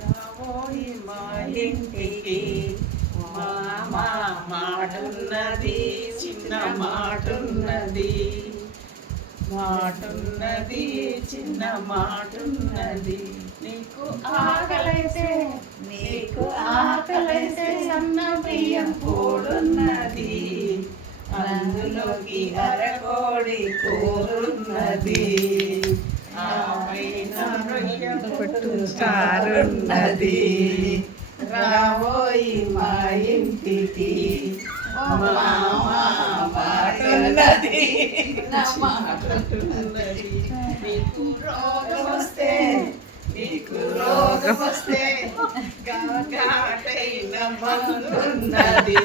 రాబోయి మా ఇంటికి మా మాటున్నది, చిన్న మాటున్నది, మాటున్నది, చిన్న మాటున్నది. నీకు ఆకలైతే సన్న బియ్యం కూడున్నది, అందులోకి అరకోడి కూరున్నది, పట్టు చారున్నది. రాబోయి మా ఇంటికి మాటున్నది, మాటున్నది. నీకు రోగం వస్తే ఘాటైన మందున్నది.